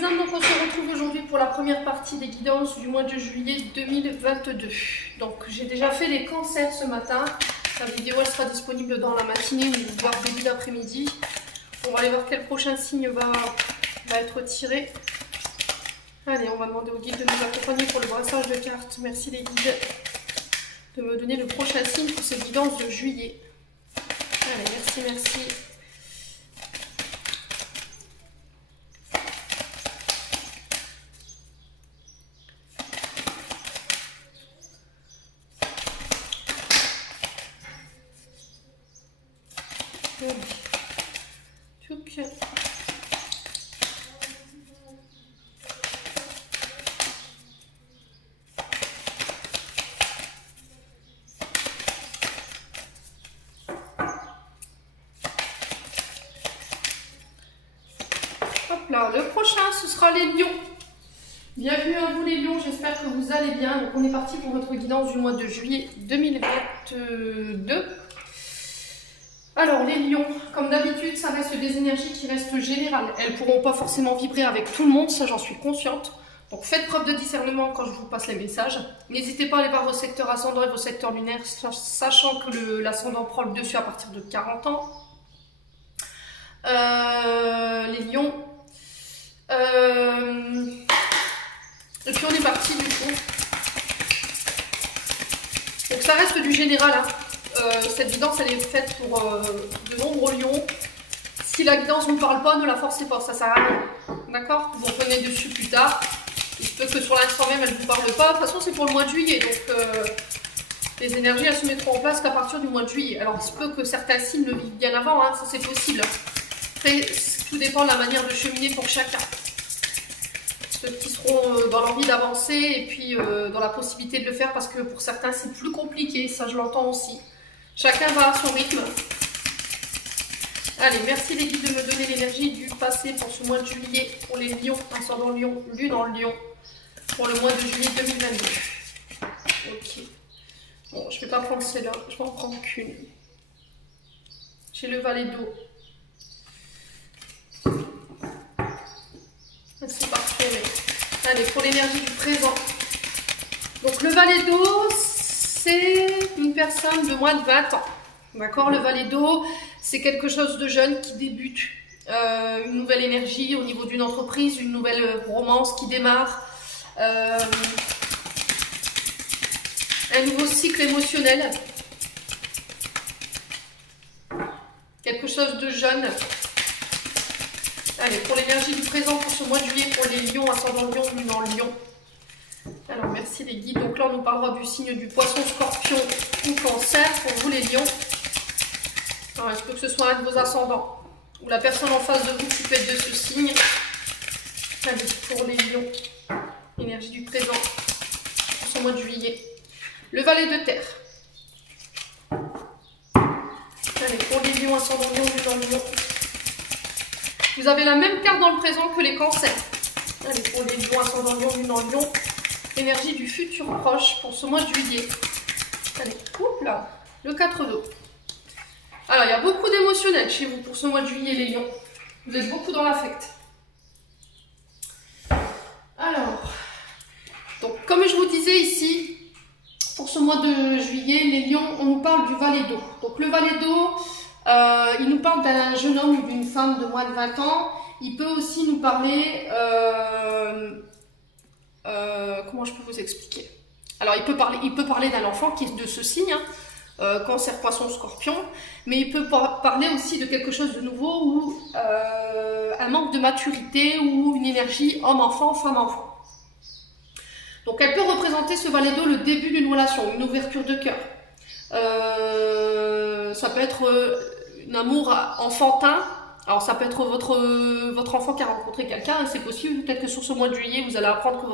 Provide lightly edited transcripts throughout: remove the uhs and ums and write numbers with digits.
l'exemple, donc on se retrouve aujourd'hui pour la première partie des guidances du mois de juillet 2022. Donc j'ai déjà fait les cancers ce matin. La vidéo elle sera disponible dans la matinée ou voire début d'après-midi. On va aller voir quel prochain signe va être tiré. Allez, on va demander au guide de nous accompagner pour le brassage de cartes. Merci les guides de me donner le prochain signe pour ces guidances de juillet. Allez, merci, merci. Tchouk. Hop là, le prochain ce sera les lions. Bienvenue à vous les lions, j'espère que vous allez bien. Donc on est parti pour votre guidance du mois de juillet 2022. Alors les lions, comme d'habitude, ça reste des énergies qui restent générales. Elles ne pourront pas forcément vibrer avec tout le monde, ça j'en suis consciente. Donc faites preuve de discernement quand je vous passe les messages. N'hésitez pas à aller voir vos secteurs ascendants et vos secteurs lunaires, sachant que l'ascendant prend le dessus à partir de 40 ans. Les lions. Et puis on est parti du coup. Donc ça reste du général, hein. Cette guidance elle est faite pour de nombreux lions. Si la guidance ne vous parle pas, ne la forcez pas, ça sert à rien. D'accord? Vous revenez dessus plus tard. Il se peut que sur l'instant même elle ne vous parle pas. De toute façon c'est pour le mois de juillet. Donc les énergies elles se mettront en place qu'à partir du mois de juillet. Alors il se peut que certains signes le vivent bien avant, hein, ça c'est possible. Après tout dépend de la manière de cheminer pour chacun. Ceux qui seront dans l'envie d'avancer et puis dans la possibilité de le faire parce que pour certains c'est plus compliqué, ça je l'entends aussi. Chacun va à son rythme. Allez, merci les guides de me donner l'énergie du passé pour ce mois de juillet pour les lions, ascendant lion, lune en lion, pour le mois de juillet 2022. Ok. Bon, je ne vais pas prendre celle-là, je vais en prendre qu'une. J'ai le valet d'eau. C'est parfait. Allez, pour l'énergie du présent. Donc le valet d'eau, c'est une personne de moins de 20 ans. D'accord? Le valet d'eau, c'est quelque chose de jeune qui débute. Une nouvelle énergie au niveau d'une entreprise, une nouvelle romance qui démarre. Un nouveau cycle émotionnel. Quelque chose de jeune. Allez, pour l'énergie du présent pour ce mois de juillet, pour les lions, ascendant lion, lune en lion. Alors, merci les guides. Donc là, on nous parlera du signe du poisson, scorpion ou cancer pour vous les lions. Alors, est-ce que ce soit un de vos ascendants ou la personne en face de vous qui peut être de ce signe. Allez, pour les lions, énergie du présent pour ce mois de juillet. Le valet de terre. Allez, pour les lions, ascendant lion, lune en lion. Vous avez la même carte dans le présent que les cancers. Allez, pour les lions, ascendant lion, lune en lion. Énergie du futur proche pour ce mois de juillet. Allez, hop là, le 4 d'eau. Alors, il y a beaucoup d'émotionnel chez vous pour ce mois de juillet, les lions. Vous êtes beaucoup dans l'affect. Alors, donc, comme je vous disais ici, pour ce mois de juillet, les lions, on nous parle du valet d'eau. Donc, le valet d'eau, il nous parle d'un jeune homme ou d'une femme de moins de 20 ans. Il peut aussi nous parler... comment je peux vous expliquer? Alors, il peut parler d'un enfant qui est de ce signe, hein, cancer, poisson, scorpion, mais il peut parler aussi de quelque chose de nouveau ou un manque de maturité ou une énergie homme-enfant, femme-enfant. Donc, elle peut représenter ce valet d'eau le début d'une relation, une ouverture de cœur. Ça peut être un amour enfantin. Alors ça peut être votre enfant qui a rencontré quelqu'un, c'est possible, peut-être que sur ce mois de juillet, vous allez apprendre que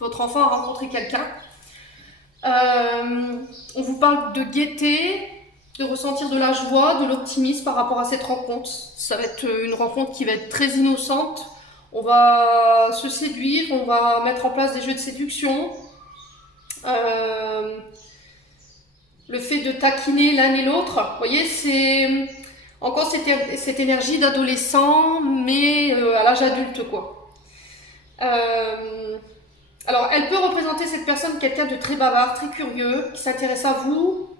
votre enfant a rencontré quelqu'un. On vous parle de gaieté, de ressentir de la joie, de l'optimisme par rapport à cette rencontre. Ça va être une rencontre qui va être très innocente. On va se séduire, on va mettre en place des jeux de séduction. Le fait de taquiner l'un et l'autre, vous voyez, c'est... Encore cette énergie d'adolescent, mais à l'âge adulte, quoi. Euh, alors, elle peut représenter cette personne quelqu'un de très bavard, très curieux, qui s'intéresse à vous.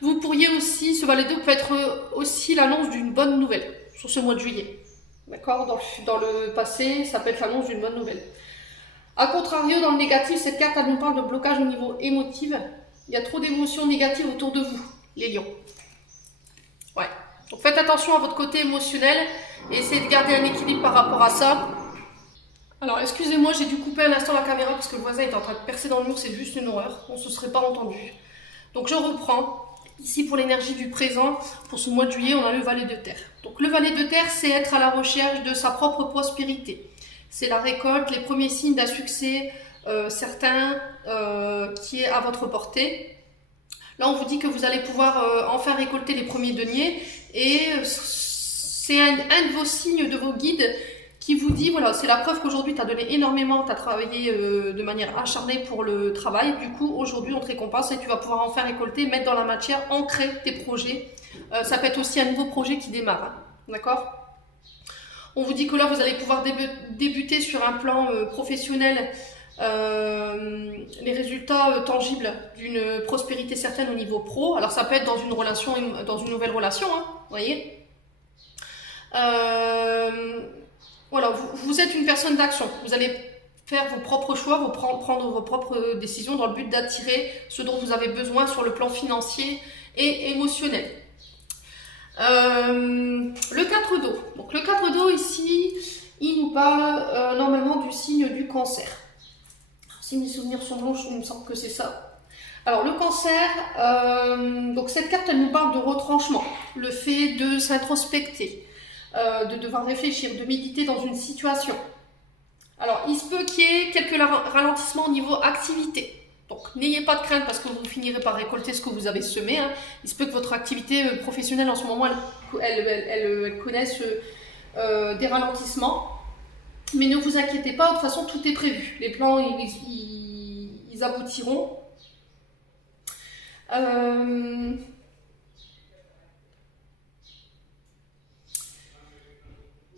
Vous pourriez aussi, ce valet 2 peut être aussi l'annonce d'une bonne nouvelle sur ce mois de juillet. D'accord, dans le passé, ça peut être l'annonce d'une bonne nouvelle. A contrario, dans le négatif, cette carte, elle nous parle de blocage au niveau émotif. Il y a trop d'émotions négatives autour de vous, les lions. Ouais. Donc faites attention à votre côté émotionnel et essayez de garder un équilibre par rapport à ça. Alors, excusez-moi, j'ai dû couper un instant la caméra parce que le voisin est en train de percer dans le mur, c'est juste une horreur. On ne se serait pas entendu. Donc, je reprends. Ici, pour l'énergie du présent, pour ce mois de juillet, on a le valet de terre. Donc, le valet de terre, c'est être à la recherche de sa propre prospérité. C'est la récolte, les premiers signes d'un succès certain qui est à votre portée. Là, on vous dit que vous allez pouvoir enfin récolter les premiers deniers et c'est un de vos signes de vos guides qui vous dit, voilà, c'est la preuve qu'aujourd'hui, tu as donné énormément, tu as travaillé de manière acharnée pour le travail. Du coup, aujourd'hui, on te récompense et tu vas pouvoir enfin récolter, mettre dans la matière, ancrer tes projets. Ça peut être aussi un nouveau projet qui démarre, hein, d'accord ? On vous dit que là, vous allez pouvoir débuter sur un plan professionnel les résultats tangibles d'une prospérité certaine au niveau pro. Alors, ça peut être dans une relation, dans une nouvelle relation, hein, vous voyez. Voilà, vous êtes une personne d'action. Vous allez faire vos propres choix, prendre vos propres décisions dans le but d'attirer ce dont vous avez besoin sur le plan financier et émotionnel. Le 4 d'eau. Donc le 4 d'eau ici, il nous parle normalement du signe du cancer. Alors, si mes souvenirs sont bons, il me semble que c'est ça. Alors le cancer, donc cette carte elle nous parle de retranchement, le fait de s'introspecter, de devoir réfléchir, de méditer dans une situation. Alors il se peut qu'il y ait quelques ralentissements au niveau activité. Donc n'ayez pas de crainte parce que vous finirez par récolter ce que vous avez semé, hein. Il se peut que votre activité professionnelle en ce moment elle connaisse des ralentissements. Mais ne vous inquiétez pas, de toute façon tout est prévu. Les plans ils aboutiront.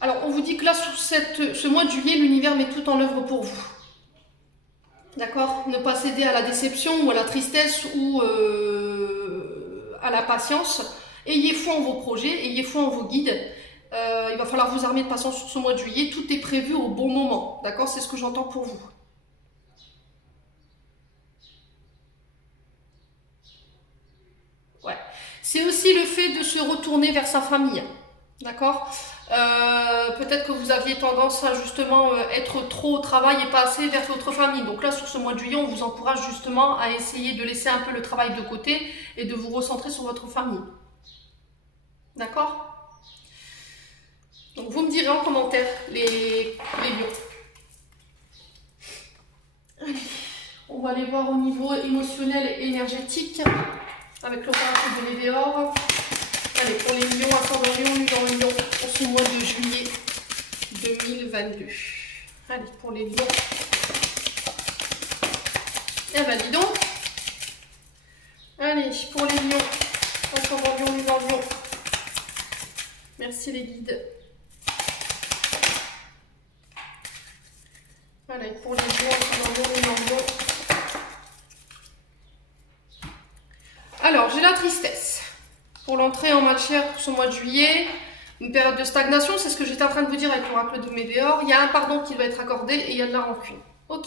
Alors, on vous dit que là, sur ce mois de juillet, l'univers met tout en œuvre pour vous. D'accord ? Ne pas céder à la déception ou à la tristesse ou à la patience. Ayez foi en vos projets, ayez foi en vos guides. Il va falloir vous armer de patience sur ce mois de juillet. Tout est prévu au bon moment. D'accord ? C'est ce que j'entends pour vous. Ouais. C'est aussi le fait de se retourner vers sa famille. D'accord ? Peut-être que vous aviez tendance à justement être trop au travail et pas assez vers votre famille. Donc là, sur ce mois de juillet, on vous encourage justement à essayer de laisser un peu le travail de côté et de vous recentrer sur votre famille. D'accord ? Donc vous me direz en commentaire les lions. Allez, on va aller voir au niveau émotionnel et énergétique avec l'opération de Météore. Allez, pour les lions, ascendant lion, lunan lion, pour ce mois de juillet 2022. Allez, pour les lions. Eh ben, dis donc. Allez, pour les lions, ascendant lion, lunan lion. Merci les guides. Allez, pour les lions, ascendant lion, lunan lion. Alors, j'ai la tristesse. Pour l'entrée en matière pour ce mois de juillet, une période de stagnation, c'est ce que j'étais en train de vous dire avec l'oracle de Météore. Il y a un pardon qui doit être accordé et il y a de la rancune. Ok.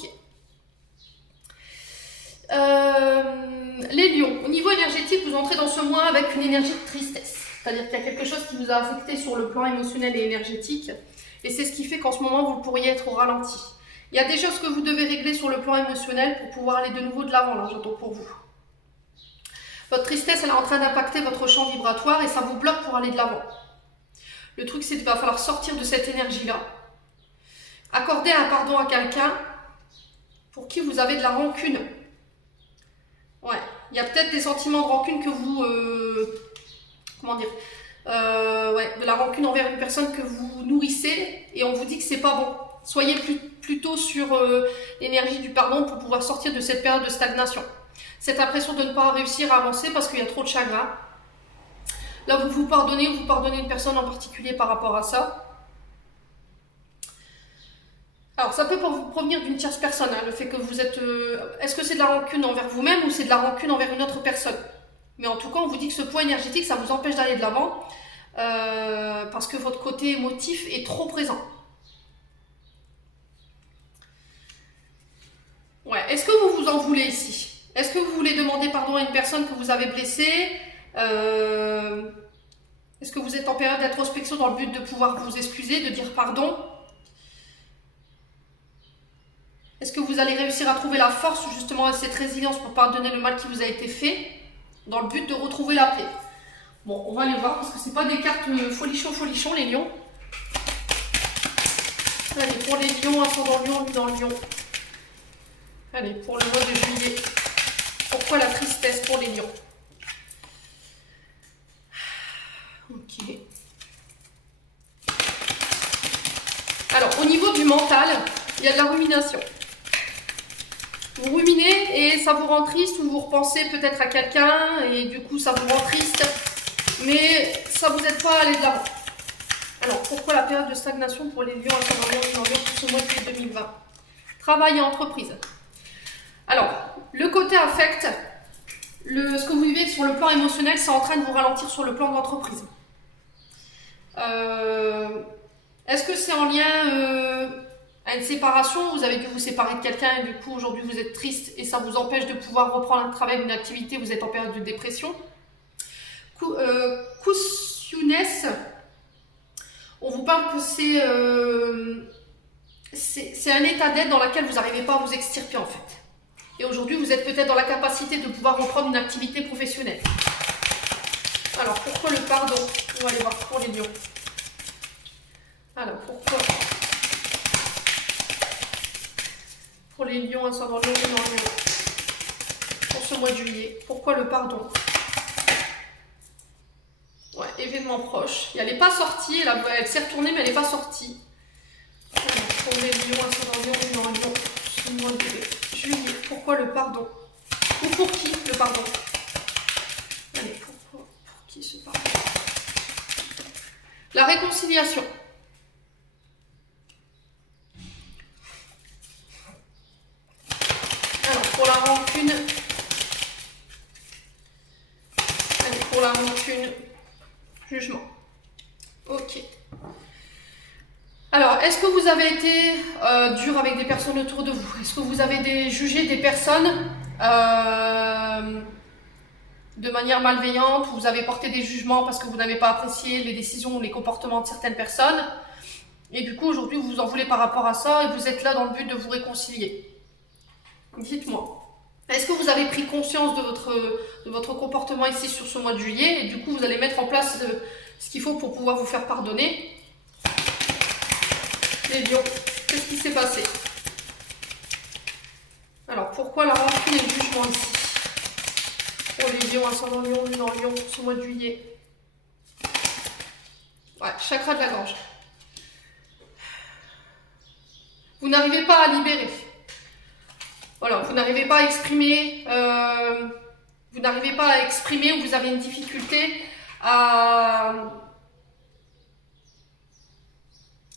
Les lions, au niveau énergétique, vous entrez dans ce mois avec une énergie de tristesse. C'est-à-dire qu'il y a quelque chose qui vous a affecté sur le plan émotionnel et énergétique. Et c'est ce qui fait qu'en ce moment, vous pourriez être au ralenti. Il y a des choses que vous devez régler sur le plan émotionnel pour pouvoir aller de nouveau de l'avant, là, j'entends pour vous. Votre tristesse, elle est en train d'impacter votre champ vibratoire et ça vous bloque pour aller de l'avant. Le truc, c'est qu'il va falloir sortir de cette énergie-là. Accorder un pardon à quelqu'un pour qui vous avez de la rancune. Ouais, il y a peut-être des sentiments de rancune que vous... comment dire ouais, de la rancune envers une personne que vous nourrissez et on vous dit que c'est pas bon. Soyez plutôt sur l'énergie du pardon pour pouvoir sortir de cette période de stagnation. Cette impression de ne pas réussir à avancer parce qu'il y a trop de chagrin. Là, vous pardonnez ou vous pardonnez une personne en particulier par rapport à ça. Alors, ça peut provenir d'une tierce personne, hein, le fait que vous êtes... Est-ce que c'est de la rancune envers vous-même ou c'est de la rancune envers une autre personne? Mais en tout cas, on vous dit que ce poids énergétique, ça vous empêche d'aller de l'avant parce que votre côté émotif est trop présent. Ouais. Est-ce que vous vous en voulez ici? Est-ce que vous voulez demander pardon à une personne que vous avez blessée? Est-ce que vous êtes en période d'introspection dans le but de pouvoir vous excuser, de dire pardon? Est-ce que vous allez réussir à trouver la force ou justement cette résilience pour pardonner le mal qui vous a été fait dans le but de retrouver la paix? Bon, on va aller voir parce que c'est pas des cartes folichon, les lions. Allez, pour les lions, ascendant lion, luminant lion. Allez, pour le mois de juillet. Pourquoi la tristesse pour les lions? Ok. Alors, au niveau du mental, il y a de la rumination. Vous ruminez et ça vous rend triste ou vous repensez peut-être à quelqu'un et du coup ça vous rend triste, mais ça vous aide pas à aller de l'avant. Alors, pourquoi la période de stagnation pour les lions ascendant lion pour ce mois de juillet 2020? Travail et entreprise. Alors, le côté affect, ce que vous vivez sur le plan émotionnel, c'est en train de vous ralentir sur le plan d'entreprise. Est-ce que c'est en lien à une séparation? Vous avez dû vous séparer de quelqu'un et du coup aujourd'hui vous êtes triste et ça vous empêche de pouvoir reprendre un travail, une activité, vous êtes en période de dépression. Coussiounès, on vous parle que c'est un état d'être dans lequel vous n'arrivez pas à vous extirper en fait. Et aujourd'hui, vous êtes peut-être dans la capacité de pouvoir reprendre une activité professionnelle. Alors, pourquoi le pardon? On va aller voir pour les lions. Alors, pourquoi? Pour les lions, ascendant lion, luminant lion. Pour ce mois de juillet. Pourquoi le pardon? Ouais, événement proche. Elle n'est pas sortie, elle s'est retournée, mais elle n'est pas sortie. Alors, pour les lions, ascendant lion, luminant lion. Ce mois de juillet. Pourquoi le pardon? Ou pour qui le pardon? Allez, pour qui ce pardon? La réconciliation. Alors, pour la rancune. Allez, pour la rancune. Jugement. Ok. Alors, est-ce que vous avez été dur avec des personnes autour de vous? Est-ce que vous avez jugé des personnes de manière malveillante? Vous avez porté des jugements parce que vous n'avez pas apprécié les décisions ou les comportements de certaines personnes? Et du coup, aujourd'hui, vous vous en voulez par rapport à ça et vous êtes là dans le but de vous réconcilier. Dites-moi, est-ce que vous avez pris conscience de votre comportement ici sur ce mois de juillet et du coup, vous allez mettre en place ce qu'il faut pour pouvoir vous faire pardonner? Les lions, qu'est-ce qui s'est passé? Alors, pourquoi la rancune et le jugement ici? Pour les lions, ascendant lion, luminant lion, pour ce mois de juillet. Ouais, chakra de la gorge. Vous n'arrivez pas à libérer. Voilà, vous n'arrivez pas à exprimer. Vous n'arrivez pas à exprimer ou vous avez une difficulté à...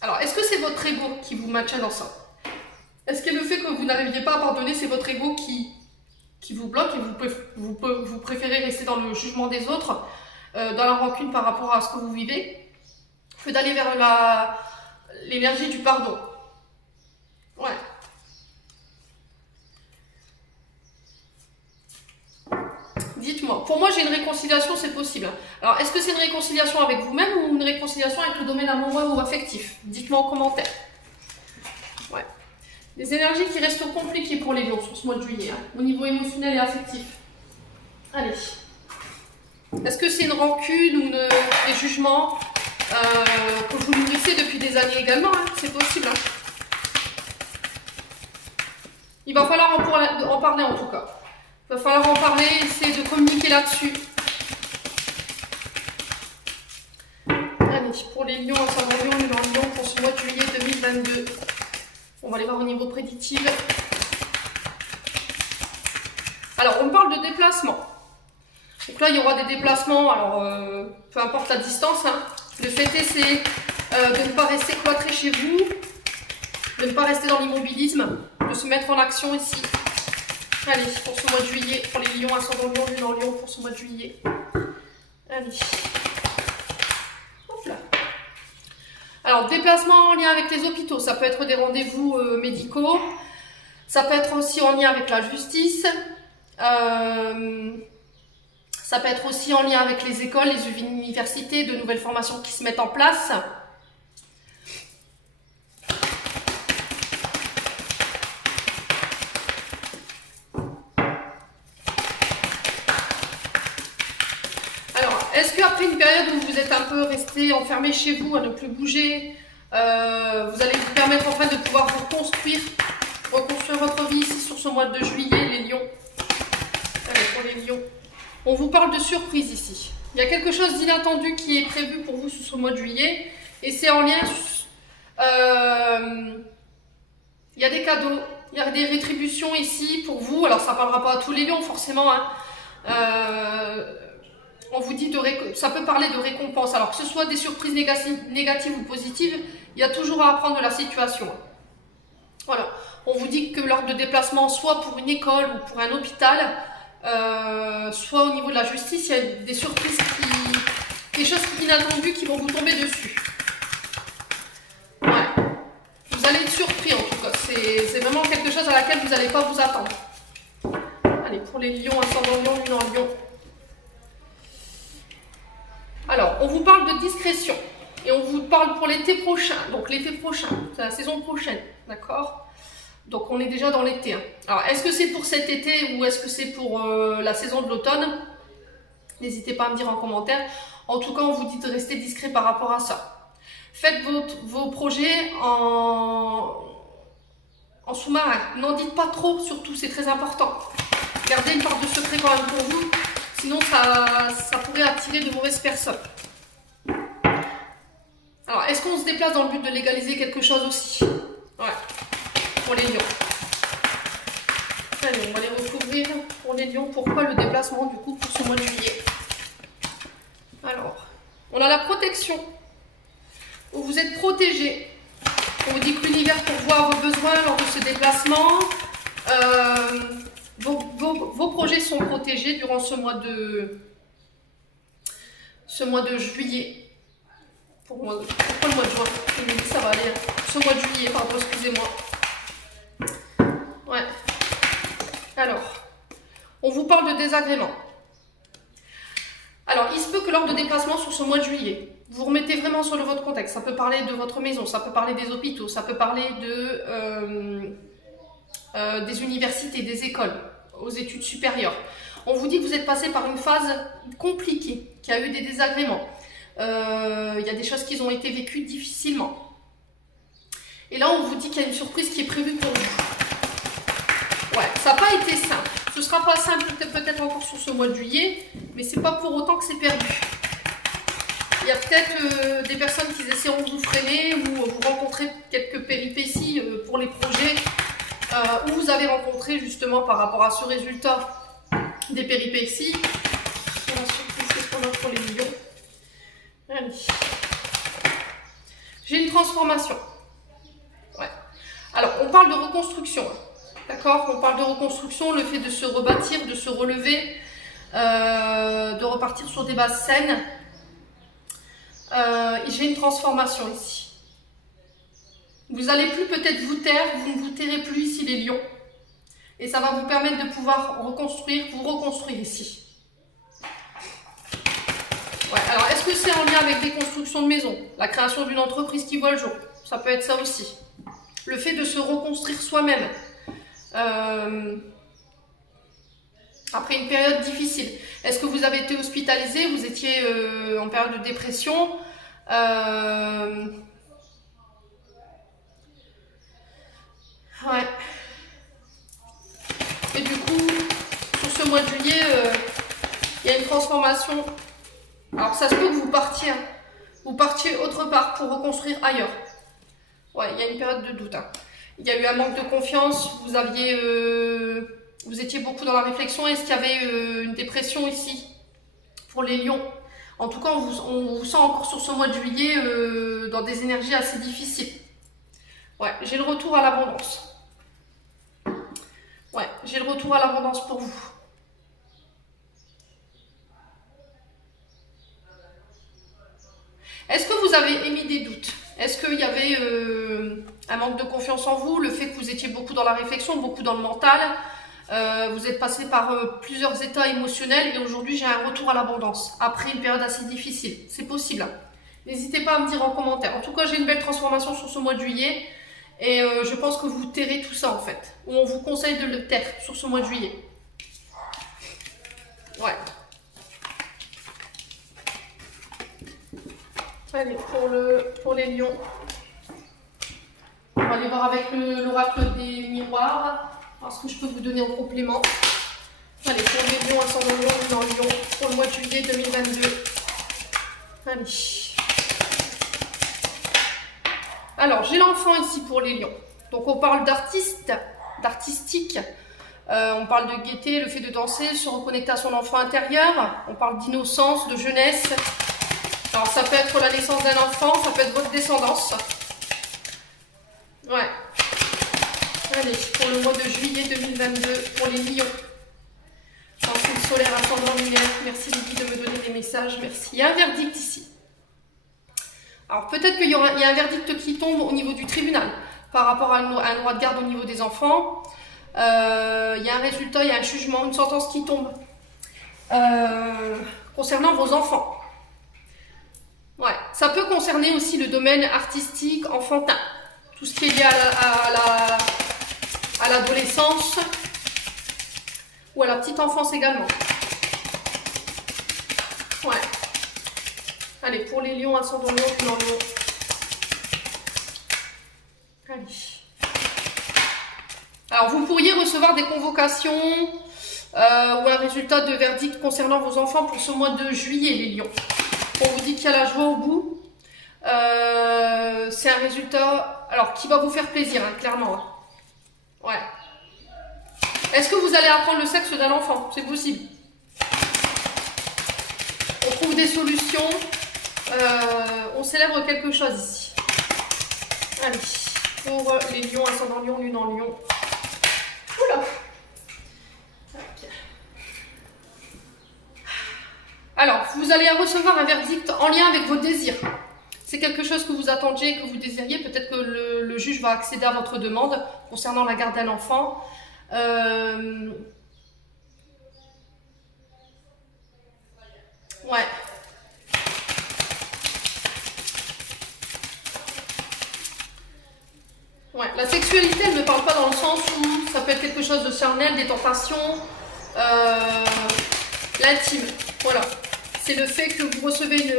Alors, est-ce que c'est votre ego qui vous maintient dans ça? Est-ce que le fait que vous n'arriviez pas à pardonner, c'est votre ego qui vous bloque et vous préférez rester dans le jugement des autres, dans la rancune par rapport à ce que vous vivez, que d'aller vers l'énergie du pardon? Ouais. Dites-moi, pour moi j'ai une réconciliation, c'est possible. Alors est-ce que c'est une réconciliation avec vous-même ou une réconciliation avec le domaine amoureux ou affectif? Dites-moi en commentaire. Ouais. Des énergies qui restent compliquées pour les lions sur ce mois de juillet, hein, au niveau émotionnel et affectif. Allez. Est-ce que c'est une rancune ou des jugements que vous nourrissez depuis des années également, hein? C'est possible. Hein. Il va falloir en parler en tout cas. Il va falloir en parler, essayer de communiquer là-dessus. Allez, pour les lions, ascendant lion, luminant lion, pour ce mois de juillet 2022. On va aller voir au niveau prédictif. Alors, on parle de déplacement. Donc là, il y aura des déplacements, alors peu importe la distance. Hein. Le fait est, c'est de ne pas rester cloîtré chez vous, de ne pas rester dans l'immobilisme, de se mettre en action ici. Allez, pour ce mois de juillet, pour les lions, ascendant lion, lune en lion, pour ce mois de juillet. Allez. Hop là. Alors, déplacement en lien avec les hôpitaux, ça peut être des rendez-vous médicaux, ça peut être aussi en lien avec la justice, ça peut être aussi en lien avec les écoles, les universités, de nouvelles formations qui se mettent en place. Est-ce qu'après une période où vous êtes un peu resté enfermé chez vous, à ne plus bouger, vous allez vous permettre enfin de pouvoir reconstruire votre vie ici sur ce mois de juillet, les lions. Allez, pour les lions. On vous parle de surprise ici. Il y a quelque chose d'inattendu qui est prévu pour vous sur ce mois de juillet. Et c'est en lien... il y a des cadeaux, il y a des rétributions ici pour vous. Alors ça ne parlera pas à tous les lions forcément, hein. On vous dit ça peut parler de récompense. Alors que ce soit des surprises négatives ou positives, il y a toujours à apprendre de la situation. Voilà. On vous dit que lors de déplacement, soit pour une école ou pour un hôpital, soit au niveau de la justice, il y a des surprises, des choses inattendues qui vont vous tomber dessus. Ouais. Vous allez être surpris en tout cas. C'est vraiment quelque chose à laquelle vous n'allez pas vous attendre. Allez, pour les lions, ascendant lion, lune en lion. Alors, on vous parle de discrétion et on vous parle pour l'été prochain. Donc, l'été prochain, c'est la saison prochaine, d'accord? Donc, on est déjà dans l'été. Hein. Alors, est-ce que c'est pour cet été ou est-ce que c'est pour la saison de l'automne? N'hésitez pas à me dire en commentaire. En tout cas, on vous dit de rester discret par rapport à ça. Faites vos projets en sous-marin. N'en dites pas trop, surtout, c'est très important. Gardez une part de secret quand même pour vous. Sinon, ça pourrait attirer de mauvaises personnes. Alors, est-ce qu'on se déplace dans le but de légaliser quelque chose aussi? Ouais, pour les lions. Allez, on va les recouvrir pour les lions. Pourquoi le déplacement, du coup, pour ce mois de juillet? Alors, on a la protection, où vous êtes protégé. On vous dit que l'univers pourvoit vos besoins lors de ce déplacement. Vos projets sont protégés durant ce mois de juillet. Pourquoi le mois de juin? Je me dis ça va aller. Ce mois de juillet, pardon, excusez-moi. Ouais. Alors, on vous parle de désagréments. Alors, il se peut que lors de déplacements sur ce mois de juillet, vous remettez vraiment sur votre contexte. Ça peut parler de votre maison, ça peut parler des hôpitaux, ça peut parler des universités, des écoles, aux études supérieures. On vous dit que vous êtes passé par une phase compliquée, qu'il y a eu des désagréments. Il y a des choses qui ont été vécues difficilement. Et là, on vous dit qu'il y a une surprise qui est prévue pour vous. Ouais, ça n'a pas été simple. Ce ne sera pas simple peut-être encore sur ce mois de juillet, mais c'est pas pour autant que c'est perdu. Il y a peut-être des personnes qui essaieront de vous freiner ou vous rencontrez quelques péripéties pour les projets où vous avez rencontré justement par rapport à ce résultat des péripéties. La surprise, qu'est-ce qu'on a pour les lions? Allez. J'ai une transformation. Ouais. Alors, on parle de reconstruction. D'accord? On parle de reconstruction, le fait de se rebâtir, de se relever, de repartir sur des bases saines. J'ai une transformation ici. Vous n'allez plus peut-être vous taire, vous ne vous tairez plus ici les lions. Et ça va vous permettre de pouvoir vous reconstruire ici. Ouais, alors est-ce que c'est en lien avec des constructions de maisons? La création d'une entreprise qui voit le jour? Ça peut être ça aussi. Le fait de se reconstruire soi-même. Après une période difficile. Est-ce que vous avez été hospitalisé? Vous étiez en période de dépression? Ouais. Et du coup, sur ce mois de juillet, il y a une transformation. Alors ça se peut que vous partiez. Vous partiez autre part pour reconstruire ailleurs. Ouais, il y a une période de doute. Hein. Il y a eu un manque de confiance. Vous étiez beaucoup dans la réflexion. Est-ce qu'il y avait une dépression ici pour les lions? En tout cas, on vous sent encore sur ce mois de juillet dans des énergies assez difficiles. Ouais, j'ai le retour à l'abondance. Ouais, j'ai le retour à l'abondance pour vous. Est-ce que vous avez émis des doutes? Est-ce qu'il y avait un manque de confiance en vous, le fait que vous étiez beaucoup dans la réflexion, beaucoup dans le mental, vous êtes passé par plusieurs états émotionnels et aujourd'hui j'ai un retour à l'abondance après une période assez difficile? C'est possible. N'hésitez pas à me dire en commentaire. En tout cas, j'ai une belle transformation sur ce mois de juillet et je pense que vous tairez tout ça en fait. Ou on vous conseille de le taire sur ce mois de juillet. Ouais. Allez, pour les lions, on va aller voir avec l'oracle des miroirs, voir ce que je peux vous donner en complément. Allez, pour les lions, ascendant lion, luminant lion, pour le mois de juillet 2022. Allez. Alors, j'ai l'enfant ici pour les lions. Donc, on parle d'artiste, d'artistique. On parle de gaieté, le fait de danser, se reconnecter à son enfant intérieur. On parle d'innocence, de jeunesse. Alors, ça peut être la naissance d'un enfant, ça peut être votre descendance. Ouais. Allez, pour le mois de juillet 2022, pour les lions. Signe solaire, ascendant lunaire. Merci Lydie de me donner des messages. Merci. Il y a un verdict ici. Alors, peut-être qu'il y a un verdict qui tombe au niveau du tribunal par rapport à un droit de garde au niveau des enfants. Il y a un résultat, il y a un jugement, une sentence qui tombe concernant vos enfants. Ouais, ça peut concerner aussi le domaine artistique, enfantin, tout ce qui est lié à l'adolescence ou à la petite enfance également. Ouais. Allez, pour les lions, ascendant lion, luminant lion. Allez. Alors, vous pourriez recevoir des convocations ou un résultat de verdict concernant vos enfants pour ce mois de juillet, les lions. On vous dit qu'il y a la joie au bout. C'est un résultat alors qui va vous faire plaisir, hein, clairement. Hein. Ouais. Est-ce que vous allez apprendre le sexe d'un enfant? C'est possible. On trouve des solutions. On célèbre quelque chose ici. Allez. Pour les lions, ascendant lion, lune en lion. Oula. Alors, vous allez recevoir un verdict en lien avec vos désirs. C'est quelque chose que vous attendiez, que vous désiriez. Peut-être que le juge va accéder à votre demande concernant la garde d'un enfant. Ouais. Ouais. La sexualité, elle ne parle pas dans le sens où ça peut être quelque chose de charnel, des tentations, l'intime. Voilà. C'est le fait que vous recevez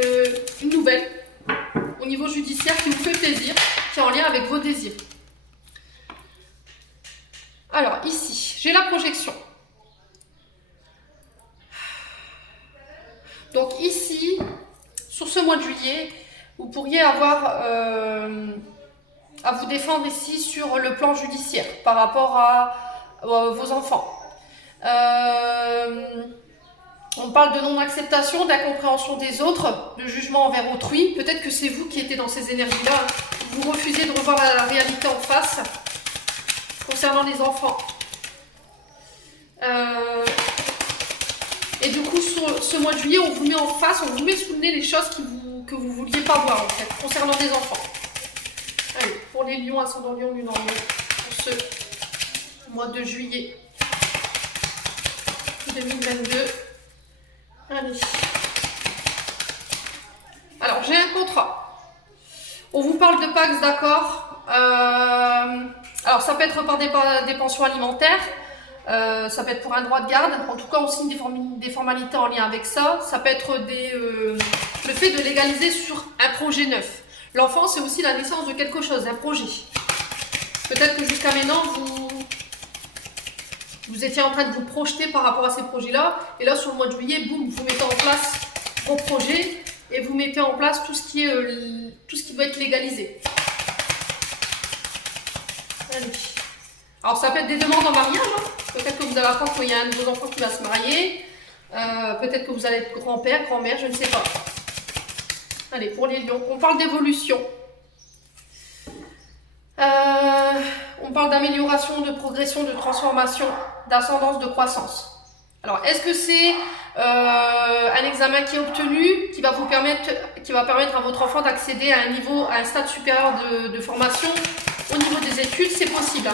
une nouvelle au niveau judiciaire qui vous fait plaisir, qui est en lien avec vos désirs. Alors, ici, j'ai la projection. Donc ici, sur ce mois de juillet, vous pourriez avoir à vous défendre ici sur le plan judiciaire par rapport à vos enfants. On parle de non-acceptation, d'incompréhension des autres, de jugement envers autrui. Peut-être que c'est vous qui étiez dans ces énergies-là. Vous refusez de revoir la réalité en face concernant les enfants. Et du coup, sur ce mois de juillet, on vous met en face, on vous met sous le nez les choses que vous ne vouliez pas voir, en fait, concernant les enfants. Allez, pour les lions, ascendant lion, lune en lion, pour ce mois de juillet 2022. Allez. Alors, j'ai un contrat. On vous parle de Pax, d'accord. Alors, ça peut être par des pensions alimentaires. Ça peut être pour un droit de garde. En tout cas, on signe des formalités en lien avec ça. Ça peut être le fait de légaliser sur un projet neuf. L'enfant, c'est aussi la naissance de quelque chose, d'un projet. Peut-être que jusqu'à maintenant, vous étiez en train de vous projeter par rapport à ces projets-là. Et là, sur le mois de juillet, boum, vous mettez en place vos projets et vous mettez en place tout ce qui va être légalisé. Allez. Alors, ça peut être des demandes en mariage. Hein. Peut-être que vous allez apprendre qu'il y a un de vos enfants qui va se marier. Peut-être que vous allez être grand-père, grand-mère, je ne sais pas. Allez, pour les lions, on parle d'évolution. on parle d'amélioration, de progression, de transformation, d'ascendance, de croissance. Alors, est-ce que c'est un examen qui est obtenu, qui va permettre à votre enfant d'accéder à un stade supérieur de formation au niveau des études? C'est possible.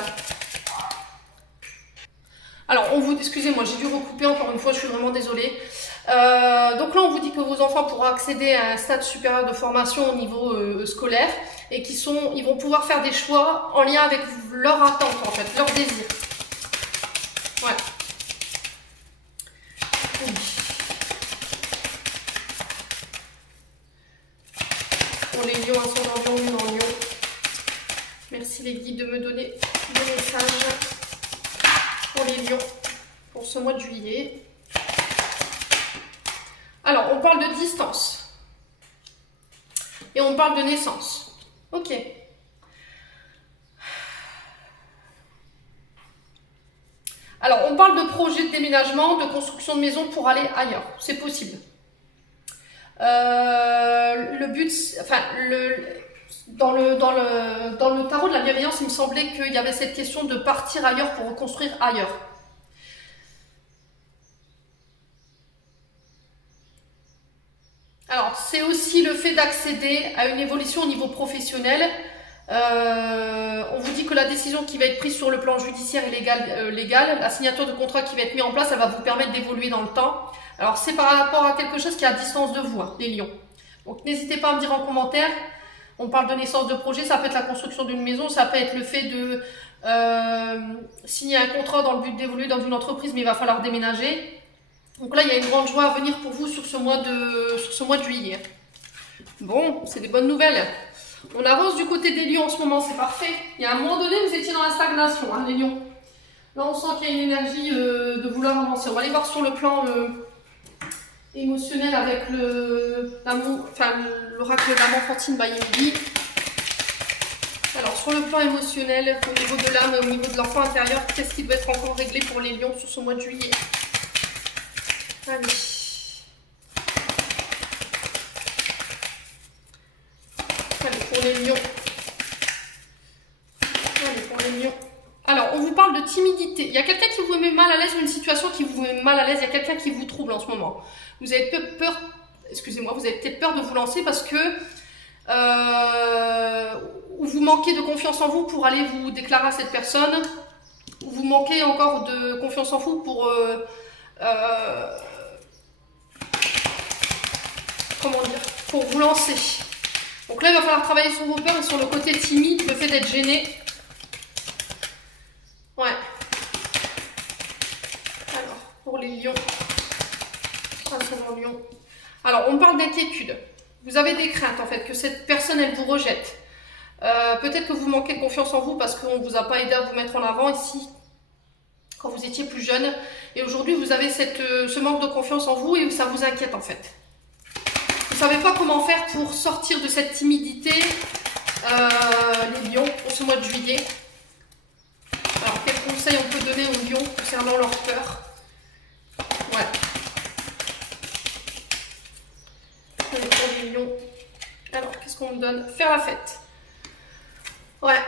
Alors, excusez-moi, j'ai dû recouper encore une fois, je suis vraiment désolée. Donc là, on vous dit que vos enfants pourront accéder à un stade supérieur de formation au niveau scolaire et ils vont pouvoir faire des choix en lien avec leur attente, en fait, leur désir. Ouais. Oui. Pour les lions, ascendant lion, lune en lion. Merci les guides de me donner des messages pour les lions pour ce mois de juillet. Alors, on parle de distance et on parle de naissance. Ok. Alors, on parle de projet de déménagement, de construction de maison pour aller ailleurs. C'est possible. Le but, enfin, dans le tarot de la bienveillance, il me semblait qu'il y avait cette question de partir ailleurs pour reconstruire ailleurs. Alors, c'est aussi le fait d'accéder à une évolution au niveau professionnel. On vous dit que la décision qui va être prise sur le plan judiciaire et légal, la signature de contrat qui va être mise en place, elle va vous permettre d'évoluer dans le temps. Alors, c'est par rapport à quelque chose qui est à distance de vous, hein, les lions. Donc, n'hésitez pas à me dire en commentaire. On parle de naissance de projet, ça peut être la construction d'une maison, ça peut être le fait de signer un contrat dans le but d'évoluer dans une entreprise, mais il va falloir déménager. Donc là, il y a une grande joie à venir pour vous sur ce mois de juillet. Bon, c'est des bonnes nouvelles. On avance du côté des lions en ce moment, c'est parfait. Il y a un moment donné, vous étiez dans la stagnation, hein, les lions. Là, on sent qu'il y a une énergie de vouloir avancer. On va aller voir sur le plan émotionnel avec l'oracle d'Amant Fantine by Emily. Alors, sur le plan émotionnel, au niveau de l'âme, au niveau de l'enfant intérieur, qu'est-ce qui doit être encore réglé pour les lions sur ce mois de juillet? Allez. Allez, pour les lions. Allez, pour les lions. Alors, on vous parle de timidité. Il y a quelqu'un qui vous met mal à l'aise ou une situation qui vous met mal à l'aise. Il y a quelqu'un qui vous trouble en ce moment. Vous avez peur, excusez-moi, vous avez peut-être peur de vous lancer parce que vous manquez de confiance en vous pour aller vous déclarer à cette personne. Ou vous manquez encore de confiance en vous pour... comment dire, pour vous lancer. Donc là, il va falloir travailler sur vos peurs et sur le côté timide, le fait d'être gêné. Ouais. Alors, pour les lions, ascendant lion. Alors, on parle d'inquiétude. Vous avez des craintes, en fait, que cette personne, elle vous rejette. Peut-être que vous manquez de confiance en vous parce qu'on ne vous a pas aidé à vous mettre en avant ici, quand vous étiez plus jeune. Et aujourd'hui, vous avez ce manque de confiance en vous et ça vous inquiète, en fait. Vous ne savez pas comment faire pour sortir de cette timidité, les lions, pour ce mois de juillet. Alors, quels conseils on peut donner aux lions concernant leur peur? Ouais. Allez, pour les lions. Alors, qu'est-ce qu'on me donne? Faire la fête. Ouais.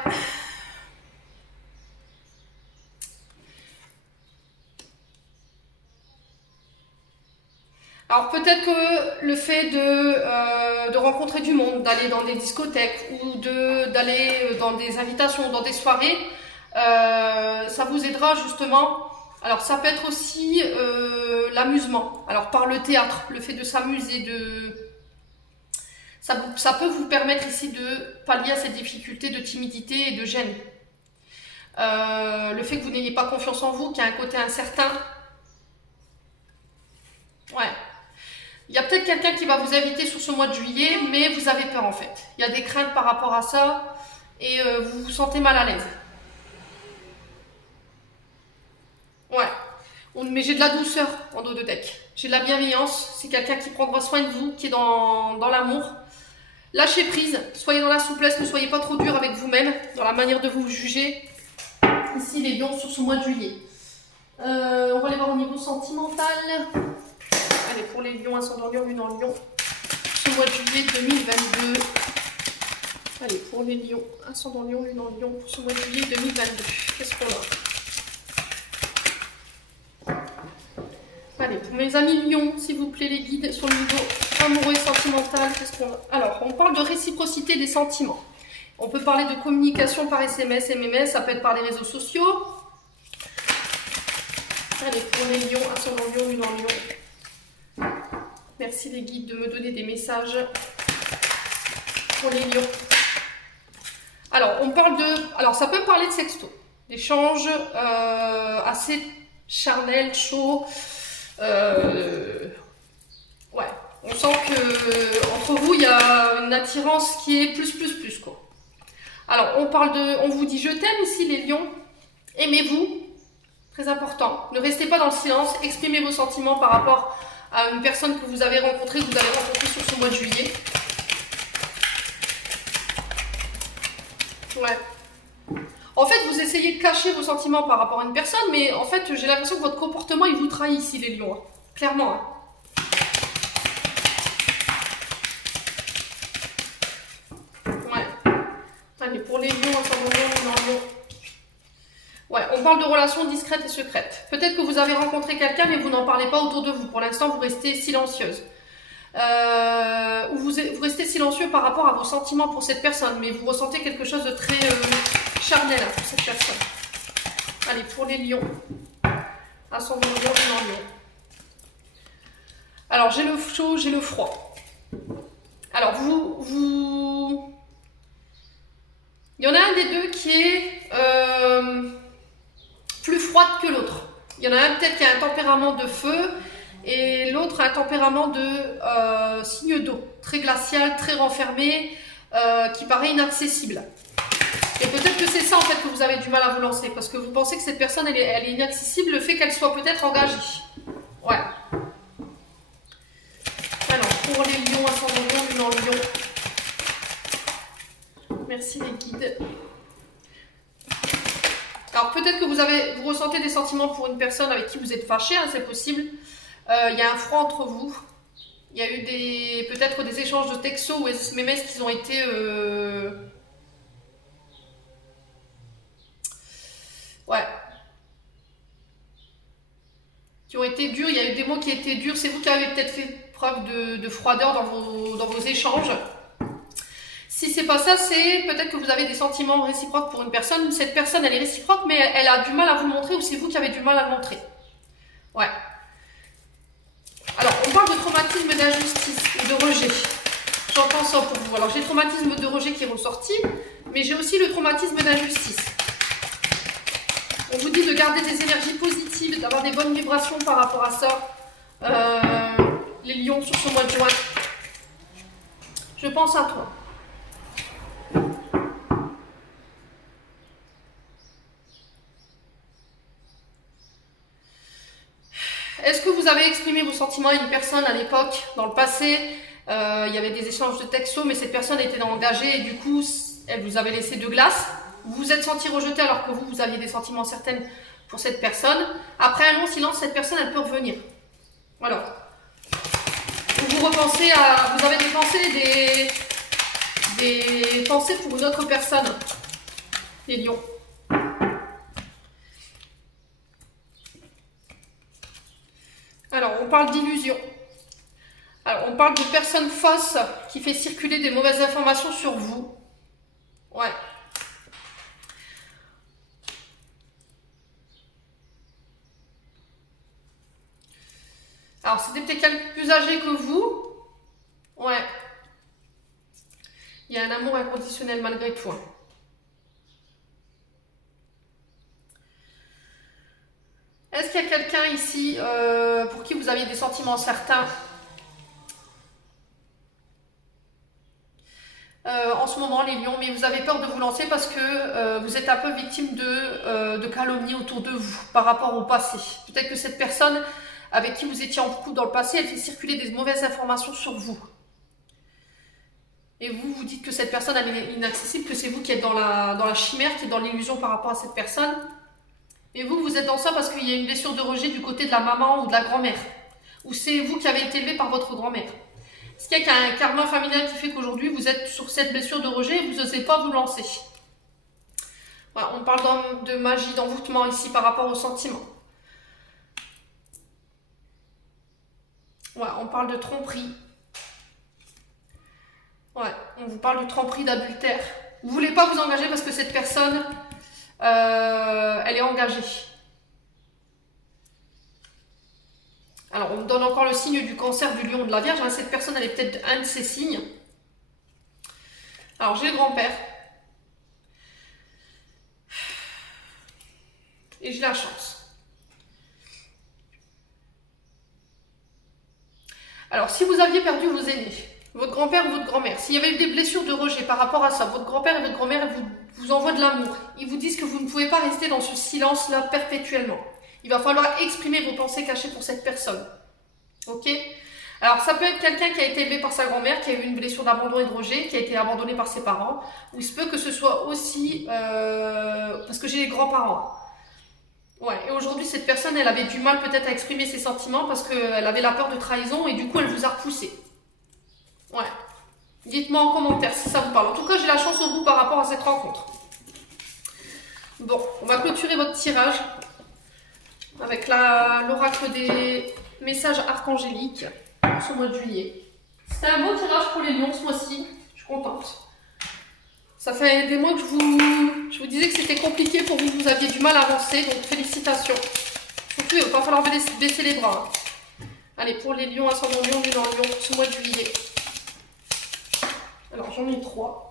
Alors peut-être que le fait de rencontrer du monde, d'aller dans des discothèques ou d'aller dans des invitations, dans des soirées, ça vous aidera justement. Alors ça peut être aussi l'amusement. Alors par le théâtre, le fait de s'amuser, ça peut vous permettre ici de pallier à cette difficulté de timidité et de gêne. Le fait que vous n'ayez pas confiance en vous, qu'il y a un côté incertain. Ouais. Il y a peut-être quelqu'un qui va vous inviter sur ce mois de juillet, mais vous avez peur en fait. Il y a des craintes par rapport à ça et vous vous sentez mal à l'aise. Ouais. Mais j'ai de la douceur en dos de deck. J'ai de la bienveillance. C'est quelqu'un qui prendra soin de vous, qui est dans l'amour. Lâchez prise. Soyez dans la souplesse. Ne soyez pas trop dur avec vous-même, dans la manière de vous juger. Ici, les lions sur ce mois de juillet. On va aller voir au niveau sentimental. Allez, pour les lions, ascendant lion, lune en lion, ce mois de juillet 2022. Allez, pour les lions, ascendant lion, lune en lion, pour ce mois de juillet 2022, qu'est-ce qu'on a? Allez, pour mes amis lions, s'il vous plaît, les guides sur le niveau amoureux et sentimental, qu'est-ce qu'on a? Alors, on parle de réciprocité des sentiments. On peut parler de communication par SMS, MMS, ça peut être par les réseaux sociaux. Allez, pour les lions, ascendant lion, lune en lion. Merci les guides de me donner des messages pour les lions. Alors, on parle de... Alors, ça peut parler de sexto. D'échanges assez charnels, chauds. Ouais. On sent que entre vous, il y a une attirance qui est plus, quoi. Alors, on vous dit « je t'aime » ici, les lions. Aimez-vous. Très important. Ne restez pas dans le silence. Exprimez vos sentiments par rapport à une personne que vous avez rencontrée, que vous avez rencontrée sur ce mois de juillet. Ouais. En fait, vous essayez de cacher vos sentiments par rapport à une personne, mais en fait, j'ai l'impression que votre comportement, il vous trahit ici, les lions. Hein. Clairement. Hein. Ouais. Allez, pour les lions, ascendant lion, lune en lion. Ouais, on parle de relations discrètes et secrètes. Peut-être que vous avez rencontré quelqu'un, mais vous n'en parlez pas autour de vous. Pour l'instant, vous restez silencieuse. Ou vous restez silencieux par rapport à vos sentiments pour cette personne, mais vous ressentez quelque chose de très charnel pour cette personne. Allez, pour les lions. Ascendant lion, lune en lion. Alors, j'ai le chaud, j'ai le froid. Alors, il y en a un des deux qui est plus froide que l'autre. Il y en a un peut-être qui a un tempérament de feu et l'autre a un tempérament de signe d'eau. Très glacial, très renfermé, qui paraît inaccessible. Et peut-être que c'est ça en fait que vous avez du mal à vous lancer parce que vous pensez que cette personne elle est inaccessible, le fait qu'elle soit peut-être engagée. Ouais. Alors, pour les lions, ascendant lion, lune en lion. Merci les guides. Alors peut-être que vous ressentez des sentiments pour une personne avec qui vous êtes fâché, hein, c'est possible. Il y a un froid entre vous. Il y a eu peut-être des échanges de textos ou SMS qui ont été... Ouais. Qui ont été durs, il y a eu des mots qui étaient durs. C'est vous qui avez peut-être fait preuve de froideur dans vos échanges. Si c'est pas ça, c'est peut-être que vous avez des sentiments réciproques pour une personne. Cette personne, elle est réciproque, mais elle a du mal à vous le montrer ou c'est vous qui avez du mal à le montrer. Ouais. Alors, on parle de traumatisme d'injustice et de rejet. J'entends ça pour vous. Alors, j'ai le traumatisme de rejet qui est ressorti, mais j'ai aussi le traumatisme d'injustice. On vous dit de garder des énergies positives, d'avoir des bonnes vibrations par rapport à ça. Les lions sur ce mois de juin. Je pense à toi. Est-ce que vous avez exprimé vos sentiments à une personne à l'époque, dans le passé? Il y avait des échanges de textos, mais cette personne était engagée et du coup, elle vous avait laissé de glace. Vous vous êtes senti rejeté alors que vous aviez des sentiments certains pour cette personne. Après un long silence, cette personne, elle peut revenir. Voilà. Vous repensez à... Vous avez des pensées pour une autre personne, les lions. Alors, on parle d'illusion. Alors, on parle de personne fausse qui fait circuler des mauvaises informations sur vous. Ouais. Alors, c'était peut-être quelqu'un plus âgé que vous. Ouais. Il y a un amour inconditionnel malgré tout. Est-ce qu'il y a quelqu'un ici pour qui vous aviez des sentiments certains en ce moment, les lions, mais vous avez peur de vous lancer parce que vous êtes un peu victime de calomnies autour de vous par rapport au passé. Peut-être que cette personne avec qui vous étiez en couple dans le passé, elle fait circuler des mauvaises informations sur vous. Et vous, vous dites que cette personne elle est inaccessible, que c'est vous qui êtes dans la chimère, qui êtes dans l'illusion par rapport à cette personne. Et vous, vous êtes dans ça parce qu'il y a une blessure de rejet du côté de la maman ou de la grand-mère. Ou c'est vous qui avez été élevé par votre grand-mère. Est-ce qu'il y a un karma familial qui fait qu'aujourd'hui vous êtes sur cette blessure de rejet et vous n'osez pas vous lancer? Voilà, on parle de magie, d'envoûtement ici par rapport aux sentiments. Voilà, on parle de tromperie. Ouais, on vous parle de tromperie, d'adultère. Vous ne voulez pas vous engager parce que cette personne, elle est engagée. Alors, on me donne encore le signe du cancer, du lion, de la vierge. Cette personne, elle est peut-être un de ces signes. Alors, j'ai le grand-père. Et j'ai la chance. Alors, si vous aviez perdu vos aînés, votre grand-père ou votre grand-mère, s'il y avait eu des blessures de rejet par rapport à ça, votre grand-père et votre grand-mère vous envoient de l'amour. Ils vous disent que vous ne pouvez pas rester dans ce silence-là perpétuellement. Il va falloir exprimer vos pensées cachées pour cette personne. Ok? Alors, ça peut être quelqu'un qui a été élevé par sa grand-mère, qui a eu une blessure d'abandon et de rejet, qui a été abandonné par ses parents. Ou il se peut que ce soit aussi... parce que j'ai les grands-parents. Ouais, et aujourd'hui, cette personne, elle avait du mal peut-être à exprimer ses sentiments parce qu'elle avait la peur de trahison et du coup, elle vous a repoussé. Ouais. Dites-moi en commentaire si ça vous parle. En tout cas, j'ai la chance au bout par rapport à cette rencontre. Bon, on va clôturer votre tirage avec l'oracle des messages archangéliques ce mois de juillet. C'était un beau tirage pour les lions ce mois-ci. Je suis contente. Ça fait des mois que je vous disais que c'était compliqué pour vous, vous aviez du mal à avancer, donc félicitations. Surtout, il va pas falloir baisser les bras. Allez, pour les lions, ascendant lion, lune en lion, ce mois de juillet. Alors, j'en ai 3.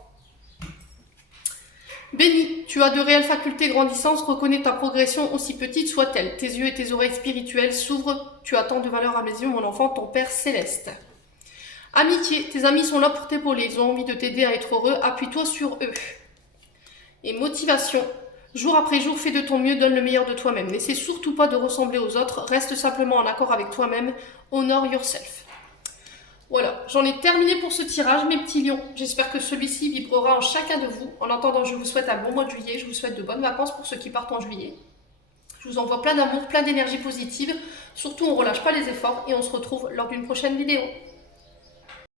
Béni, tu as de réelles facultés grandissantes, reconnais ta progression aussi petite soit-elle. Tes yeux et tes oreilles spirituelles s'ouvrent, tu as tant de valeur à mes yeux, mon enfant, ton Père céleste. Amitié, tes amis sont là pour t'épauler, ils ont envie de t'aider à être heureux, appuie-toi sur eux. Et motivation, jour après jour, fais de ton mieux, donne le meilleur de toi-même. N'essaie surtout pas de ressembler aux autres, reste simplement en accord avec toi-même, honor yourself. Voilà, j'en ai terminé pour ce tirage, mes petits lions. J'espère que celui-ci vibrera en chacun de vous. En attendant, je vous souhaite un bon mois de juillet, je vous souhaite de bonnes vacances pour ceux qui partent en juillet. Je vous envoie plein d'amour, plein d'énergie positive. Surtout, on ne relâche pas les efforts et on se retrouve lors d'une prochaine vidéo.